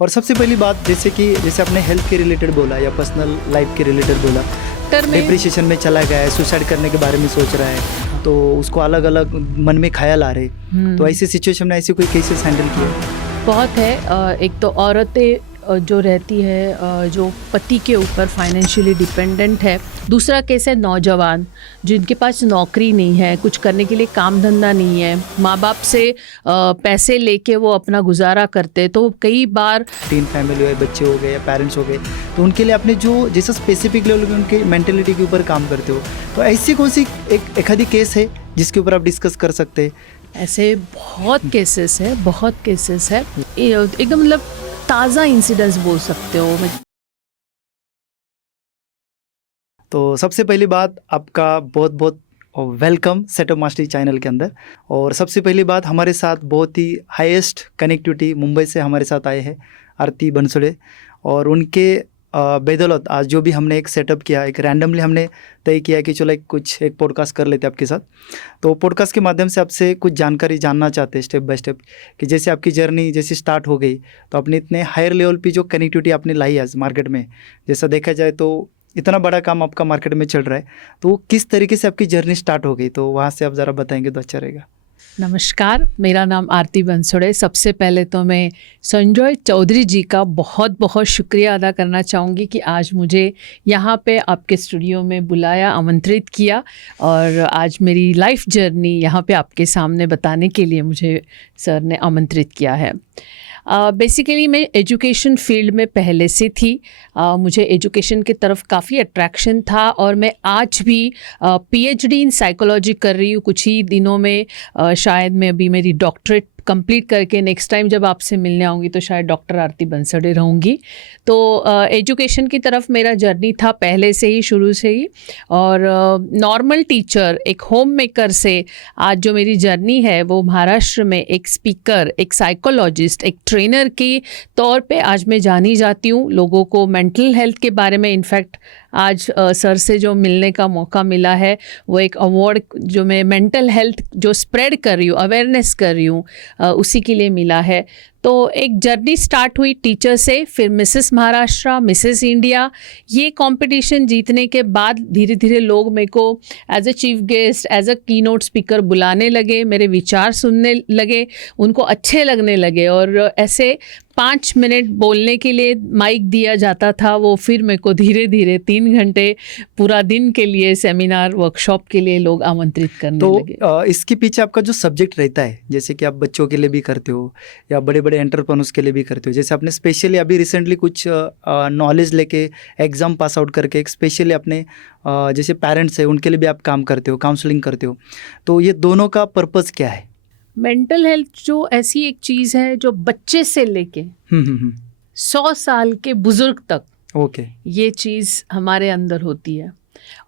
और सबसे पहली बात जैसे आपने हेल्थ के रिलेटेड बोला या पर्सनल लाइफ के रिलेटेड बोला, डिप्रेशन में चला गया है, सुसाइड करने के बारे में सोच रहा है, तो उसको अलग अलग मन में ख्याल आ रहे, तो ऐसी सिचुएशन में ऐसे कोई केसेस हैंडल किए? बहुत है। एक तो औरतें जो रहती है जो पति के ऊपर फाइनेंशियली डिपेंडेंट है। दूसरा केस है नौजवान जिनके पास नौकरी नहीं है, कुछ करने के लिए काम धंधा नहीं है, माँ बाप से पैसे लेके वो अपना गुजारा करते, तो कई बार टीन फैमिली हुए, बच्चे हो गए या पेरेंट्स हो गए, तो उनके लिए आपने जो जैसा स्पेसिफिक लेवल पे उनके मेंटेलिटी के ऊपर काम करते हो, तो ऐसी कौन सी एक आधी केस है जिसके ऊपर आप डिस्कस कर सकते हैं? ऐसे बहुत केसेस है, बहुत केसेस है, एकदम मतलब ताज़ा इंसिडेंट्स बोल सकते हो। तो सबसे पहली बात, आपका बहुत बहुत वेलकम सेटअप मास्टरी चैनल के अंदर। और सबसे पहली बात, हमारे साथ बहुत ही हाईएस्ट कनेक्टिविटी मुंबई से हमारे साथ आए हैं आरती बंसोड़े, और उनके बदौलत आज जो भी हमने एक सेटअप किया, एक रैंडमली हमने तय किया कि चलो एक पॉडकास्ट कर लेते हैं आपके साथ। तो पॉडकास्ट के माध्यम से आपसे कुछ जानकारी जानना चाहते हैं स्टेप बाय स्टेप, कि जैसे आपकी जर्नी जैसे स्टार्ट हो गई, तो आपने इतने हायर लेवल पे जो कनेक्टिविटी आपने लाई आज मार्केट में, जैसा देखा जाए तो इतना बड़ा काम आपका मार्केट में चल रहा है, तो किस तरीके से आपकी जर्नी स्टार्ट हो गई, तो वहाँ से आप ज़रा बताएंगे तो अच्छा रहेगा। नमस्कार, मेरा नाम आरती बंसोड़े। सबसे पहले तो मैं संजय चौधरी जी का बहुत बहुत शुक्रिया अदा करना चाहूँगी कि आज मुझे यहाँ पे आपके स्टूडियो में बुलाया, आमंत्रित किया, और आज मेरी लाइफ जर्नी यहाँ पे आपके सामने बताने के लिए मुझे सर ने आमंत्रित किया है। बेसिकली मैं एजुकेशन फील्ड में पहले से थी, मुझे एजुकेशन की तरफ काफ़ी अट्रैक्शन था, और मैं आज भी पीएचडी इन साइकोलॉजी कर रही हूँ। कुछ ही दिनों में शायद मैं अभी मेरी डॉक्टरेट कंप्लीट करके नेक्स्ट टाइम जब आपसे मिलने आऊँगी तो शायद डॉक्टर आरती बंसोड़े रहूँगी। तो एजुकेशन की तरफ मेरा जर्नी था पहले से ही, शुरू से ही, और नॉर्मल टीचर, एक होम मेकर से आज जो मेरी जर्नी है वो महाराष्ट्र में एक स्पीकर, एक साइकोलॉजिस्ट, एक ट्रेनर के तौर पे आज मैं जानी जाती हूँ। लोगों को मेंटल हेल्थ के बारे में, इनफैक्ट आज सर से जो मिलने का मौका मिला है, वो एक अवार्ड जो मैं मेंटल हेल्थ जो स्प्रेड कर रही हूँ, अवेयरनेस कर रही हूँ, उसी के लिए मिला है। तो एक जर्नी स्टार्ट हुई टीचर से, फिर मिसेस महाराष्ट्र, मिसेस इंडिया, ये कंपटीशन जीतने के बाद धीरे धीरे लोग मेरे को as a chief guest, as a keynote speaker बुलाने लगे, मेरे विचार सुनने लगे, उनको अच्छे लगने लगे, और ऐसे 5 मिनट बोलने के लिए माइक दिया जाता था, वो फिर मेरे को धीरे धीरे 3 घंटे पूरा दिन के लिए सेमिनार, वर्कशॉप के लिए लोग आमंत्रित करने लगे। इसके पीछे आपका जो सब्जेक्ट रहता है, जैसे कि आप बच्चों के लिए भी करते हो या बड़े बड़े एंटरप्रेन्योर्स के लिए भी करते हो, जैसे आपने स्पेशली अभी रिसेंटली कुछ नॉलेज लेके एग्ज़ाम पास आउट करके एक स्पेशली अपने जैसे पेरेंट्स है उनके लिए भी आप काम करते हो, काउंसलिंग करते हो, तो ये दोनों का पर्पज़ क्या है? मेंटल हेल्थ जो ऐसी एक चीज़ है जो बच्चे से लेके 100 साल के बुजुर्ग तक ये चीज़ हमारे अंदर होती है,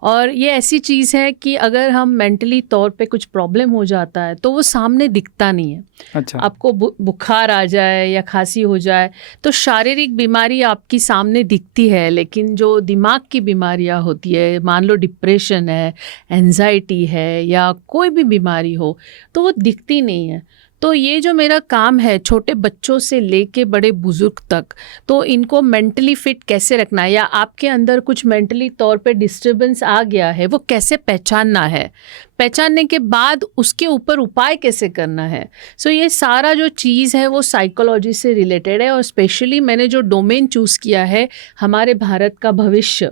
और ये ऐसी चीज़ है कि अगर हम मेंटली तौर पे कुछ प्रॉब्लम हो जाता है तो वो सामने दिखता नहीं है। अच्छा। आपको बुखार आ जाए या खांसी हो जाए तो शारीरिक बीमारी आपकी सामने दिखती है, लेकिन जो दिमाग की बीमारियां होती है, मान लो डिप्रेशन है, एंजाइटी है, या कोई भी बीमारी हो, तो वो दिखती नहीं है। तो ये जो मेरा काम है, छोटे बच्चों से लेके बड़े बुजुर्ग तक, तो इनको मेंटली फिट कैसे रखना है, या आपके अंदर कुछ मेंटली तौर पे डिस्टर्बेंस आ गया है, वो कैसे पहचानना है, पहचानने के बाद उसके ऊपर उपाय कैसे करना है। सो ये सारा जो चीज़ है वो साइकोलॉजी से रिलेटेड है, और स्पेशली मैंने जो डोमेन चूज़ किया है, हमारे भारत का भविष्य,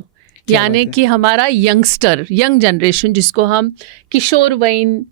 यानी कि हमारा यंग जनरेशन, जिसको हम किशोर वयीन,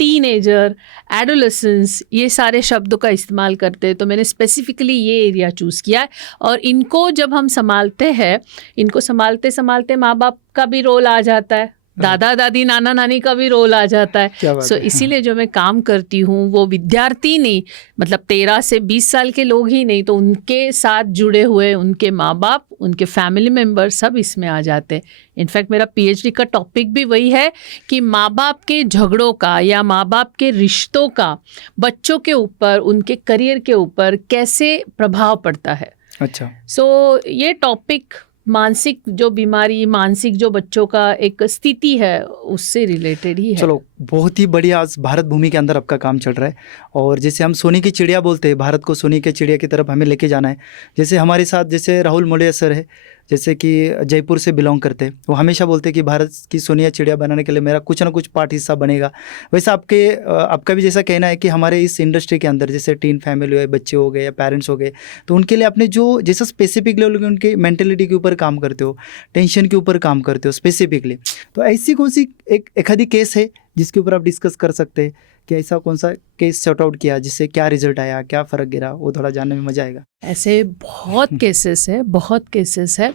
टीनेजर, एडोलेसेंस, ये सारे शब्दों का इस्तेमाल करते हैं, तो मैंने स्पेसिफिकली ये एरिया चूज़ किया है। और इनको जब हम संभालते हैं, इनको संभालते संभालते माँ बाप का भी रोल आ जाता है, दादा दादी, नाना नानी का भी रोल आ जाता है। सो इसीलिए जो मैं काम करती हूँ वो विद्यार्थी नहीं, मतलब 13 से 20 साल के लोग ही नहीं, तो उनके साथ जुड़े हुए उनके माँ बाप, उनके फैमिली मेम्बर सब इसमें आ जाते हैं। इनफैक्ट मेरा पीएचडी का टॉपिक भी वही है कि माँ बाप के झगड़ों का या माँ बाप के रिश्तों का बच्चों के ऊपर, उनके करियर के ऊपर कैसे प्रभाव पड़ता है। अच्छा। सो ये टॉपिक मानसिक जो बीमारी, मानसिक जो बच्चों का एक स्थिति है उससे रिलेटेड ही है। चलो, बहुत ही बढ़िया। आज भारत भूमि के अंदर आपका काम चल रहा है और जैसे हम सोने की चिड़िया बोलते हैं, भारत को सोने की चिड़िया की तरफ हमें लेके जाना है। जैसे हमारे साथ जैसे राहुल मोड़िया सर है, जैसे कि जयपुर से बिलोंग करते हैं, वो हमेशा बोलते हैं कि भारत की सोनिया चिड़िया बनाने के लिए मेरा कुछ ना कुछ पार्ट हिस्सा बनेगा। वैसे आपका भी जैसा कहना है कि हमारे इस इंडस्ट्री के अंदर जैसे टीन फैमिली हुए, बच्चे हो गए या पेरेंट्स हो गए, तो उनके लिए आपने जो जैसा स्पेसिफिक लेवल के उनकी मेंटेलिटी के ऊपर काम करते हो, टेंशन के ऊपर काम करते हो स्पेसिफिकली, तो ऐसी कौन सी एक आधी केस है जिसके ऊपर आप डिस्कस कर सकते हैं कि ऐसा कौन सा केस सॉर्ट आउट किया जिससे क्या रिजल्ट आया, क्या फ़र्क गिरा, वो थोड़ा जानने में मज़ा आएगा। ऐसे बहुत केसेस है, बहुत केसेस है।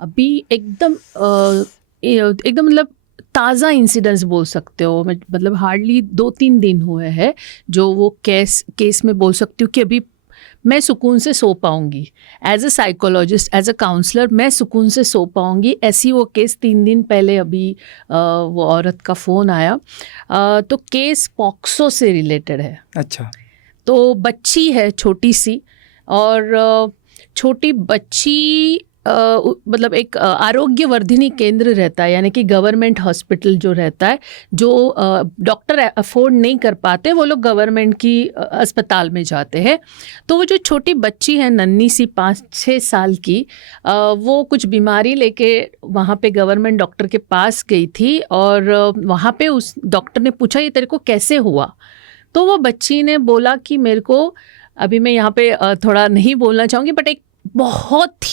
अभी एकदम मतलब ताज़ा इंसिडेंट्स बोल सकते हो, मतलब हार्डली 2-3 दिन हुए हैं जो वो केस में बोल सकती हूँ कि अभी मैं सुकून से सो पाऊँगी। As a psychologist, as a counsellor मैं सुकून से सो पाऊँगी। ऐसी वो केस 3 दिन पहले अभी वो औरत का फ़ोन आया। तो केस पॉक्सो से रिलेटेड है। अच्छा। तो बच्ची है छोटी सी, और छोटी बच्ची मतलब एक आरोग्य वर्धिनी केंद्र रहता है, यानी कि गवर्नमेंट हॉस्पिटल जो रहता है, जो डॉक्टर अफोर्ड नहीं कर पाते वो लोग गवर्नमेंट की अस्पताल में जाते हैं। तो वो जो छोटी बच्ची है, नन्ही सी 5-6 साल की, वो कुछ बीमारी लेके वहाँ पे गवर्नमेंट डॉक्टर के पास गई थी, और वहाँ पे उस डॉक्टर ने पूछा ये तेरे को कैसे हुआ। तो वो बच्ची ने बोला कि मेरे को, अभी मैं यहाँ पे थोड़ा नहीं बोलना चाहूँगी, बट एक बहुत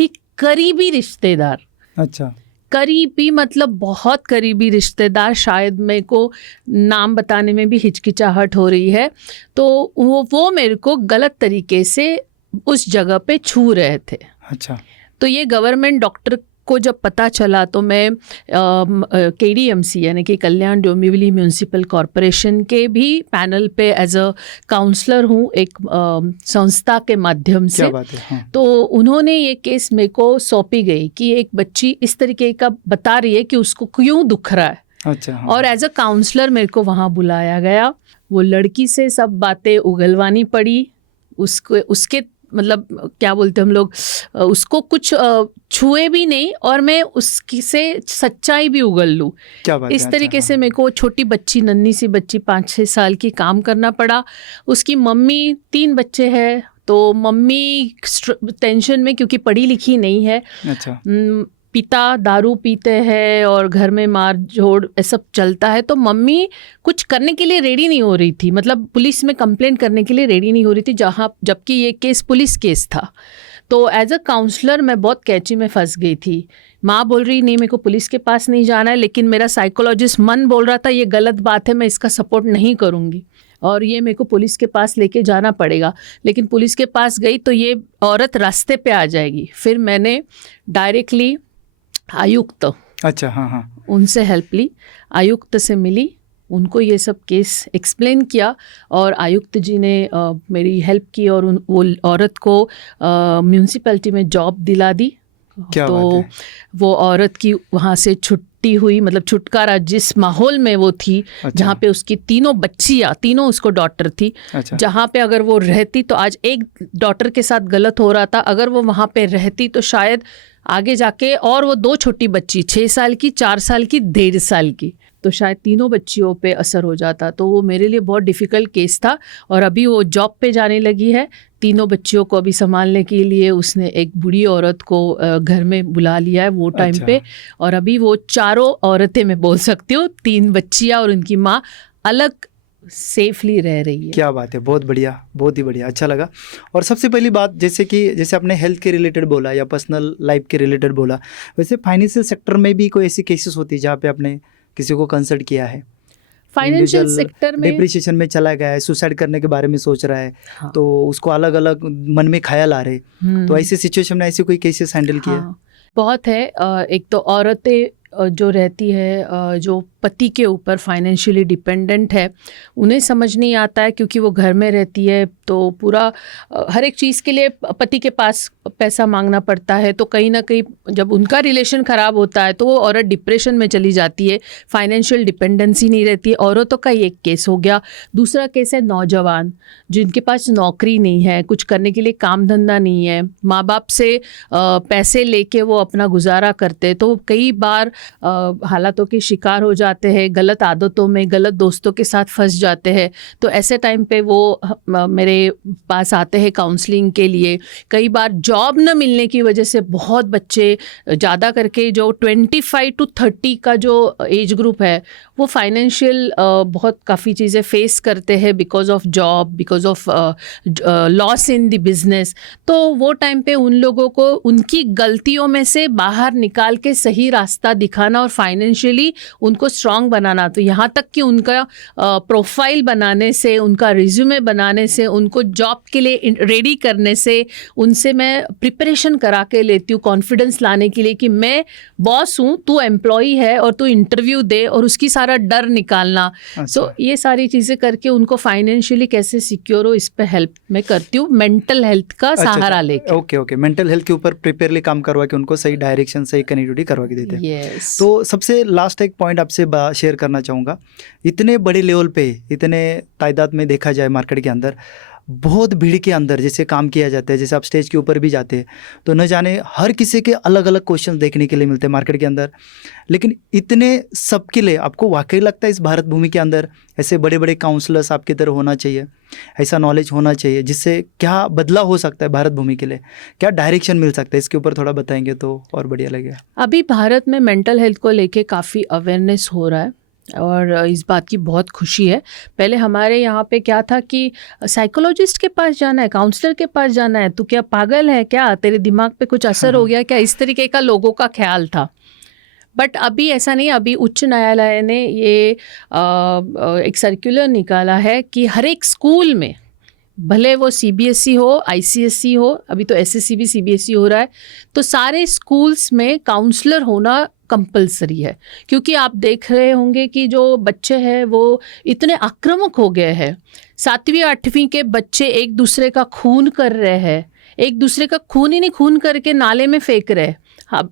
ही करीबी रिश्तेदार, अच्छा, करीबी मतलब बहुत करीबी रिश्तेदार, शायद मेरे को नाम बताने में भी हिचकिचाहट हो रही है, तो वो मेरे को गलत तरीके से उस जगह पे छू रहे थे। अच्छा। तो ये गवर्नमेंट डॉक्टर को जब पता चला तो मैं KDMC यानी कि कल्याण डोंबिवली म्यूनिसिपल कॉरपोरेशन के भी पैनल पे एज अ काउंसलर हूँ, एक संस्था के माध्यम से। क्या बात है। हाँ। तो उन्होंने ये केस मेरे को सौंपी गई कि एक बच्ची इस तरीके का बता रही है कि उसको क्यों दुख रहा है। अच्छा। हाँ। और एज अ काउंसलर मेरे को वहाँ बुलाया गया। वो लड़की से सब बातें उगलवानी पड़ी, उसके मतलब क्या बोलते हम लोग, उसको कुछ छुए भी नहीं और मैं उसकी से सच्चाई भी उगल लूँ, क्या बात इस तरीके अच्छा, से मेरे को छोटी बच्ची, नन्ही सी बच्ची 5-6 साल की काम करना पड़ा। उसकी मम्मी, 3 बच्चे हैं, तो मम्मी टेंशन में क्योंकि पढ़ी लिखी नहीं है। अच्छा। पिता दारू पीते हैं और घर में मार झोड़ सब चलता है, तो मम्मी कुछ करने के लिए रेडी नहीं हो रही थी, मतलब पुलिस में कंप्लेंट करने के लिए रेडी नहीं हो रही थी, जबकि ये केस पुलिस केस था। तो एज अ काउंसलर मैं बहुत कैची में फंस गई थी। माँ बोल रही नहीं मेरे को पुलिस के पास नहीं जाना है, लेकिन मेरा साइकोलॉजिस्ट मन बोल रहा था ये गलत बात है, मैं इसका सपोर्ट नहीं करूँगी और ये मेरे को पुलिस के पास लेके जाना पड़ेगा। लेकिन पुलिस के पास गई तो ये औरत रास्ते पे आ जाएगी। फिर मैंने डायरेक्टली आयुक्त, अच्छा, हाँ हाँ, उनसे हेल्प ली, आयुक्त से मिली, उनको ये सब केस एक्सप्लेन किया और आयुक्त जी ने मेरी हेल्प की और वो औरत को म्यूनिसिपैलिटी में जॉब दिला दी। क्या तो बात है। वो औरत की वहाँ से छुट्टी हुई, मतलब छुटकारा, जिस माहौल में वो थी। अच्छा। जहाँ पे उसकी 3 बच्चियाँ, 3 उसको डॉटर थी। अच्छा। जहाँ पे अगर वो रहती तो आज एक डॉटर के साथ गलत हो रहा था, अगर वो वहाँ पे रहती तो शायद आगे जाके, और वो 2 छोटी बच्ची 6 साल की, 4 साल की, 1.5 साल की, तो शायद 3 बच्चियों पे असर हो जाता। तो वो मेरे लिए बहुत डिफ़िकल्ट केस था। और अभी वो जॉब पे जाने लगी है, 3 बच्चियों को अभी संभालने के लिए उसने एक बूढ़ी औरत को घर में बुला लिया है वो टाइम अच्छा। पे। और अभी वो 4 औरतें, मैं बोल सकती हूँ, 3 बच्चियाँ और उनकी माँ अलग सेफली रह रही है। क्या बात है, बहुत बढ़िया, बहुत ही बढ़िया, अच्छा लगा। और सबसे पहली बात, जैसे आपने हेल्थ के रिलेटेड बोला या पर्सनल लाइफ के रिलेटेड बोला, वैसे फाइनेंशियल सेक्टर में भी कोई ऐसी केसेस होती है जहाँ पे आपने किसी को कंसल्ट किया है? फाइनेंशियल सेक्टर में डिप्रेशन में चला गया है, सुसाइड करने के बारे में सोच रहा है। हाँ। तो उसको अलग अलग मन में ख्याल आ रहे, तो ऐसी सिचुएशन में ऐसे कोई केसेस हैंडल किया? हाँ, बहुत है। एक तो औरतें जो रहती है जो पति के ऊपर फाइनेंशियली डिपेंडेंट है, उन्हें समझ नहीं आता है, क्योंकि वो घर में रहती है तो पूरा हर एक चीज़ के लिए पति के पास पैसा मांगना पड़ता है। तो कहीं ना कहीं जब उनका रिलेशन ख़राब होता है तो वो औरत डिप्रेशन में चली जाती है, फाइनेंशियल डिपेंडेंसी नहीं रहती है। औरतों का एक केस हो गया। दूसरा केस है नौजवान जिनके पास नौकरी नहीं है, कुछ करने के लिए काम धंधा नहीं है, माँ बाप से पैसे लेके वो अपना गुजारा करते, तो कई बार हालातों के शिकार हो जाते हैं, गलत आदतों में, गलत दोस्तों के साथ फंस जाते हैं। तो ऐसे टाइम पे वो मेरे पास आते हैं काउंसलिंग के लिए। कई बार जॉब न मिलने की वजह से बहुत बच्चे, ज़्यादा करके जो 25 to 30 का जो एज ग्रुप है, वो फाइनेंशियल बहुत काफ़ी चीज़ें फेस करते हैं because of job, because of loss in the business. तो वो टाइम पे उन लोगों को उनकी गलतियों में से बाहर निकाल के सही रास्ता दिखाना और फाइनेंशियली उनको स्ट्रांग बनाना। तो यहाँ तक कि उनका प्रोफाइल बनाने से, उनका रिज्यूमे बनाने से, उनको जॉब के लिए रेडी करने से, उनसे मैं प्रिपरेशन करा के लेती हूँ कॉन्फिडेंस लाने के लिए कि मैं बॉस हूँ, तू एम्प्लॉई है और तू इंटरव्यू दे, और उसकी सारा डर निकालना। सो ये सारी चीज़ें करके उनको फाइनेंशियली कैसे सिक्योर हो, इस पे हेल्प मैं करती हूँ, मेंटल हेल्थ का सहारा लेके। ओके, मेंटल हेल्थ के ऊपर प्रिपेयरली काम करवा के उनको सही डायरेक्शन, सही कनेक्टिविटी करवा के देते हैं। Yes. तो सबसे लास्ट एक पॉइंट आपसे शेयर करना चाहूँगा। इतने बड़े लेवल पे, इतने तादाद में देखा जाए मार्केट के अंदर, बहुत भीड़ के अंदर जैसे काम किया जाता है, जैसे आप स्टेज के ऊपर भी जाते हैं तो न जाने हर किसी के अलग अलग क्वेश्चन देखने के लिए मिलते हैं मार्केट के अंदर, लेकिन इतने सबके लिए आपको वाकई लगता है इस भारत भूमि के अंदर ऐसे बड़े बड़े काउंसलर्स आपकी तरह होना चाहिए, ऐसा नॉलेज होना चाहिए, जिससे क्या बदलाव हो सकता है भारत भूमि के लिए, क्या डायरेक्शन मिल सकता है, इसके ऊपर थोड़ा बताएंगे तो और बढ़िया लगेगा। अभी भारत में मेंटल हेल्थ को लेके काफ़ी अवेयरनेस हो रहा है और इस बात की बहुत खुशी है। पहले हमारे यहाँ पे क्या था कि साइकोलॉजिस्ट के पास जाना है, काउंसलर के पास जाना है, तू क्या पागल है क्या, तेरे दिमाग पे कुछ असर हो गया क्या, इस तरीके का लोगों का ख्याल था। बट अभी ऐसा नहीं। अभी उच्च न्यायालय ने ये एक सर्कुलर निकाला है कि हर एक स्कूल में, भले वो CBSE हो, ICSE हो, अभी तो SSC भी CBSE हो रहा है, तो सारे स्कूल्स में काउंसलर होना कंपलसरी है। क्योंकि आप देख रहे होंगे कि जो बच्चे हैं वो इतने आक्रामक हो गए हैं। 7वीं 8वीं के बच्चे एक दूसरे का खून कर रहे हैं, एक दूसरे का खून ही नहीं, खून करके नाले में फेंक रहे हैं।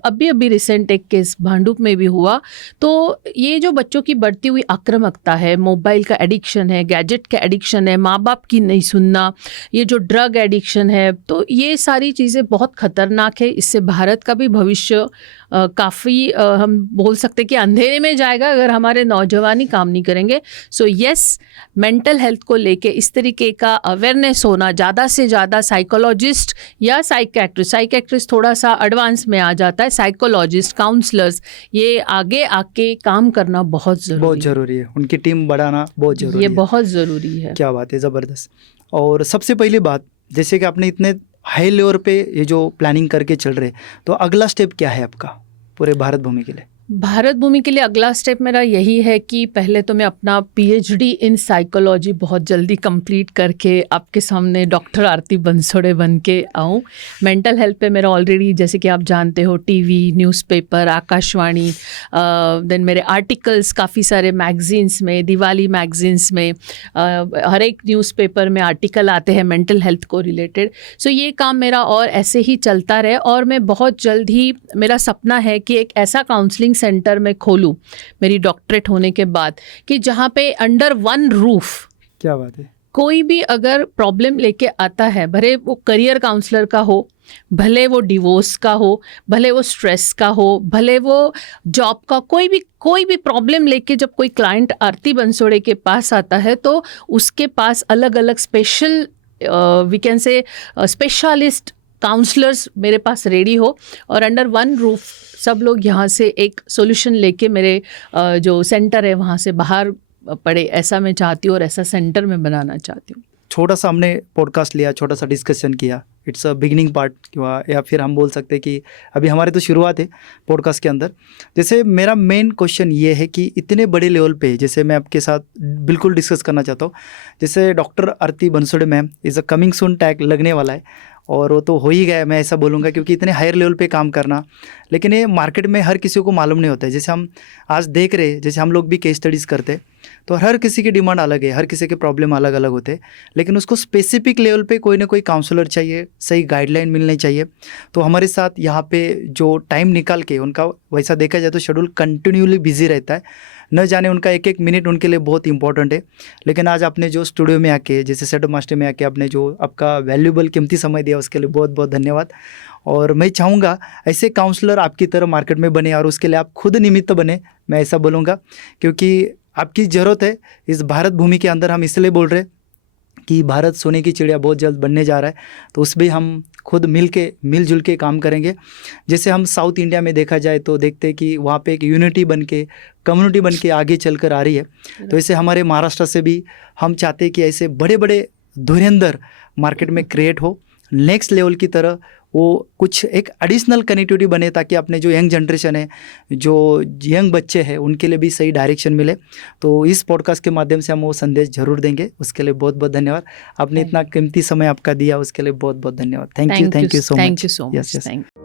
अभी रिसेंट एक केस भांडुप में भी हुआ। तो ये जो बच्चों की बढ़ती हुई आक्रामकता है, मोबाइल का एडिक्शन है, गैजेट का एडिक्शन है, माँ बाप की नहीं सुनना, ये जो ड्रग एडिक्शन है, तो ये सारी चीज़ें बहुत ख़तरनाक है। इससे भारत का भी भविष्य काफ़ी हम बोल सकते कि अंधेरे में जाएगा अगर हमारे नौजवान ही काम नहीं करेंगे। सो यस, मेंटल हेल्थ को लेके इस तरीके का अवेयरनेस होना, ज़्यादा से ज़्यादा साइकोलॉजिस्ट या साइकेट्रिस्ट थोड़ा सा एडवांस में आ जाता है, साइकोलॉजिस्ट, काउंसलर्स, ये आगे आके काम करना बहुत ज़रूरी है। उनकी टीम बढ़ाना बहुत ज़रूरी है, ये बहुत ज़रूरी है। क्या बात है, ज़बरदस्त। और सबसे पहली बात, जैसे कि आपने इतने हाई लेवल पे ये जो प्लानिंग करके चल रहे, तो अगला स्टेप क्या है आपका पूरे भारत भूमि के लिए? भारत भूमि के लिए अगला स्टेप मेरा यही है कि पहले तो मैं अपना PhD इन साइकोलॉजी बहुत जल्दी कंप्लीट करके आपके सामने डॉक्टर आरती बंसोड़े बन के आऊँ। मेंटल हेल्थ पे मेरा ऑलरेडी, जैसे कि आप जानते हो, TV, न्यूज़पेपर, आकाशवाणी, देन मेरे आर्टिकल्स काफ़ी सारे मैगजीन्स में, दिवाली मैगजीन्स में, हर एक न्यूज़पेपर में आर्टिकल आते हैं मेंटल हेल्थ को रिलेटेड। सो ये काम मेरा और ऐसे ही चलता रहे, और मैं बहुत जल्द ही, मेरा सपना है कि एक ऐसा काउंसलिंग सेंटर में खोलूं मेरी डॉक्टरेट होने के बाद, कि जहां पे अंडर वन रूफ, क्या बात है, कोई भी अगर प्रॉब्लम लेके आता है, भले वो करियर काउंसलर का हो, भले वो डिवोर्स का हो, भले वो स्ट्रेस का हो, भले वो जॉब का, कोई भी प्रॉब्लम लेके जब कोई क्लाइंट आरती बंसोड़े के पास आता है तो उसके पास अलग अलग special, we can say specialist counsellors मेरे पास रेडी हो, और अंडर वन रूफ सब लोग यहाँ से एक सॉल्यूशन लेके मेरे जो सेंटर है वहाँ से बाहर पड़े, ऐसा मैं चाहती हूँ और ऐसा सेंटर में बनाना चाहती हूँ। छोटा सा हमने पॉडकास्ट लिया, छोटा सा डिस्कशन किया, इट्स अ बिगिनिंग पार्ट, या फिर हम बोल सकते हैं कि अभी हमारे तो शुरुआत है पॉडकास्ट के अंदर। जैसे मेरा मेन क्वेश्चन ये है कि इतने बड़े लेवल पे, जैसे मैं आपके साथ बिल्कुल डिस्कस करना चाहता हूँ, जैसे doctor Aarti Bansode ma'am is a coming soon tag लगने वाला है, और वो तो हो ही गया, मैं ऐसा बोलूँगा, क्योंकि इतने हायर लेवल पे काम करना, लेकिन ये मार्केट में हर किसी को मालूम नहीं होता है। जैसे हम आज देख रहे, जैसे हम लोग भी केस स्टडीज़ करते, तो हर किसी की डिमांड अलग है, हर किसी के प्रॉब्लम अलग अलग होते हैं, लेकिन उसको स्पेसिफिक लेवल पे कोई ना कोई काउंसलर चाहिए, सही गाइडलाइन मिलनी चाहिए। तो हमारे साथ यहाँ पे जो टाइम निकाल के, उनका वैसा देखा जाए तो शेड्यूल कंटिन्यूली बिजी रहता है, न जाने उनका एक एक मिनट उनके लिए बहुत इंपॉर्टेंट है। लेकिन आज आपने जो स्टूडियो में आके, जैसे सेटअप मास्टर में आके आपने जो आपका वैल्यूबल कीमती समय दिया, उसके लिए बहुत बहुत धन्यवाद। और मैं चाहूँगा ऐसे काउंसलर आपकी तरह मार्केट में बने, और उसके लिए आप खुद निमित्त बने, मैं ऐसा बोलूँगा, क्योंकि आपकी ज़रूरत है इस भारत भूमि के अंदर। हम इसलिए बोल रहे कि भारत सोने की चिड़िया बहुत जल्द बनने जा रहा है, तो उस पर हम खुद मिलजुल के काम करेंगे। जैसे हम साउथ इंडिया में देखा जाए तो देखते हैं कि वहाँ पे एक यूनिटी बन के, कम्युनिटी बन के आगे चल कर आ रही है। तो ऐसे हमारे महाराष्ट्र से भी हम चाहते हैं कि ऐसे बड़े बड़े धुरंधर मार्केट में क्रिएट हो, नेक्स्ट लेवल की तरह वो कुछ एक एडिशनल कनेक्टिविटी बने, ताकि अपने जो यंग जनरेशन है, जो यंग बच्चे हैं, उनके लिए भी सही डायरेक्शन मिले। तो इस पॉडकास्ट के माध्यम से हम वो संदेश जरूर देंगे। उसके लिए बहुत बहुत धन्यवाद। आपने इतना कीमती समय आपका दिया, उसके लिए बहुत बहुत धन्यवाद। Thank you so much. Thank you so much.